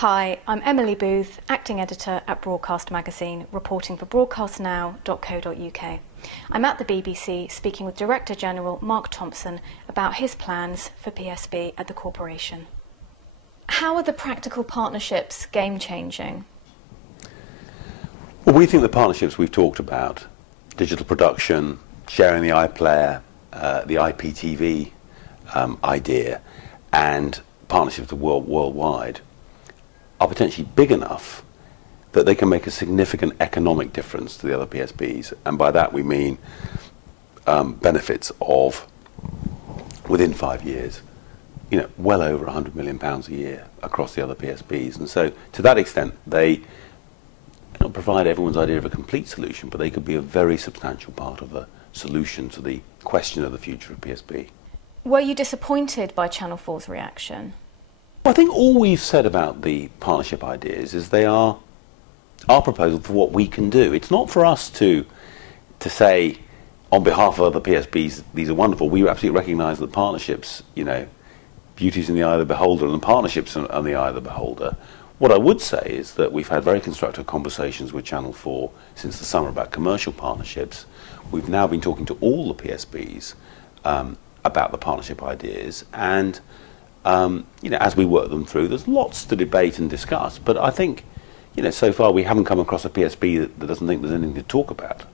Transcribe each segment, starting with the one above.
Hi, I'm Emily Booth, Acting Editor at Broadcast Magazine, reporting for broadcastnow.co.uk. I'm at the BBC speaking with Director General Mark Thompson about his plans for PSB at the corporation. How are the practical partnerships game-changing? Well, we think the partnerships we've talked about, digital production, sharing the iPlayer, the IPTV idea, and partnerships worldwide, are potentially big enough that they can make a significant economic difference to the other PSBs. And by that we mean benefits of, within 5 years, well over £100 million a year across the other PSBs. And so to that extent, they don't provide everyone's idea of a complete solution, but they could be a very substantial part of the solution to the question of the future of PSB. Were you disappointed by Channel 4's reaction? I think all we've said about the partnership ideas is they are our proposal for what we can do. It's not for us to say on behalf of other PSBs these are wonderful. We absolutely recognise that partnerships, beauty's in the eye of the beholder, and partnerships are in the eye of the beholder. What I would say is that we've had very constructive conversations with Channel 4 since the summer about commercial partnerships. We've now been talking to all the PSBs about the partnership ideas, and as we work them through, there's lots to debate and discuss, but I think, so far we haven't come across a PSB that doesn't think there's anything to talk about.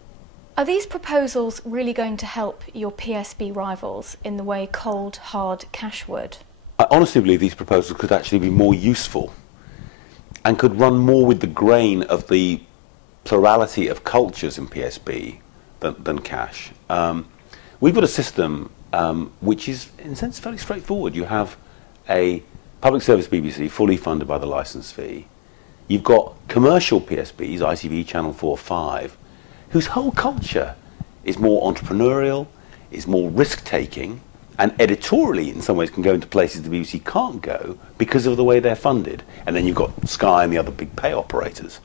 Are these proposals really going to help your PSB rivals in the way cold, hard cash would? I honestly believe these proposals could actually be more useful and could run more with the grain of the plurality of cultures in PSB than cash. We've got a system which is, in a sense, fairly straightforward. You have a public service BBC fully funded by the licence fee. You've got commercial PSBs, ITV, Channel 4, 5, whose whole culture is more entrepreneurial, is more risk-taking, and editorially in some ways can go into places the BBC can't go because of the way they're funded. And then you've got Sky and the other big pay operators.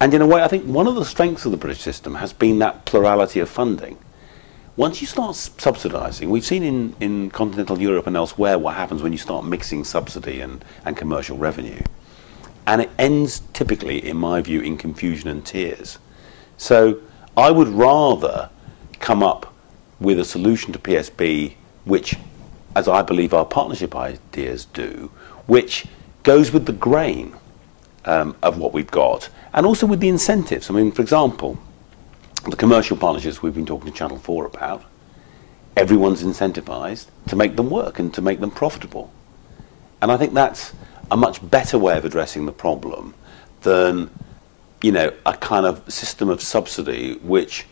And in a way, I think one of the strengths of the British system has been that plurality of funding. Once you start subsidising, we've seen in continental Europe and elsewhere what happens when you start mixing subsidy and commercial revenue. And it ends typically, in my view, in confusion and tears. So I would rather come up with a solution to PSB which, as I believe our partnership ideas do, which goes with the grain of what we've got, and also with the incentives. I mean, for example, the commercial partnerships we've been talking to Channel 4 about, everyone's incentivised to make them work and to make them profitable. And I think that's a much better way of addressing the problem than, a kind of system of subsidy which,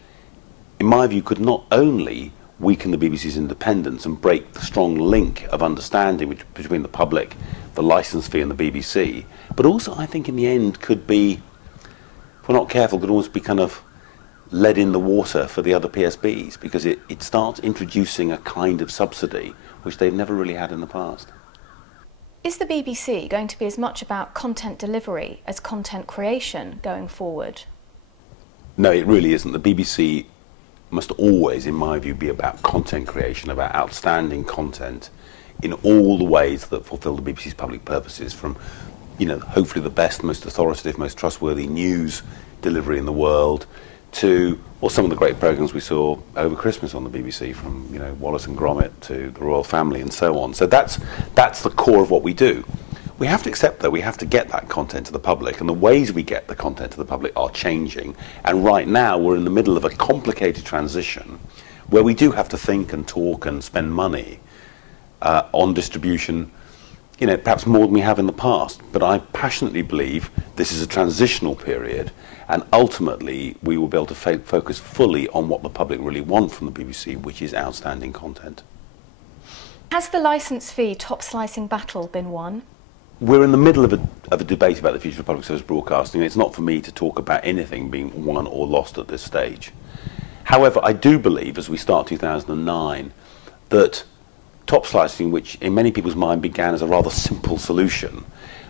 in my view, could not only weaken the BBC's independence and break the strong link of understanding between the public, the licence fee and the BBC, but also I think in the end could be, if we're not careful, could almost be kind of lead in the water for the other PSBs, because it starts introducing a kind of subsidy which they've never really had in the past. Is the BBC going to be as much about content delivery as content creation going forward? No, it really isn't. The BBC must always, in my view, be about content creation, about outstanding content in all the ways that fulfil the BBC's public purposes, from, hopefully the best, most authoritative, most trustworthy news delivery in the world, to some of the great programmes we saw over Christmas on the BBC, from Wallace and Gromit to the Royal Family and so on. So that's the core of what we do. We have to accept that we have to get that content to the public, and the ways we get the content to the public are changing. And right now we're in the middle of a complicated transition where we do have to think and talk and spend money on distribution, perhaps more than we have in the past. But I passionately believe this is a transitional period, and ultimately we will be able to focus fully on what the public really want from the BBC, which is outstanding content. Has the licence fee top-slicing battle been won? We're in the middle of a debate about the future of public service broadcasting. It's not for me to talk about anything being won or lost at this stage. However, I do believe, as we start 2009, that top slicing, which in many people's mind began as a rather simple solution,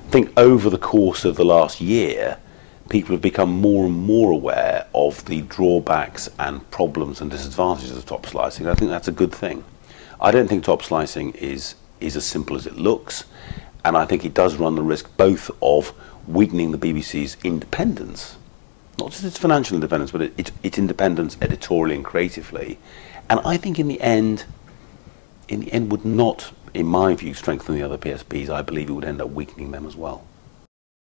I think over the course of the last year, people have become more and more aware of the drawbacks and problems and disadvantages of top slicing. I think that's a good thing. I don't think top slicing is as simple as it looks, And I think it does run the risk both of weakening the BBC's independence, not just its financial independence, but its independence editorially and creatively. And I think in the end would not, in my view, strengthen the other PSBs. I believe it would end up weakening them as well.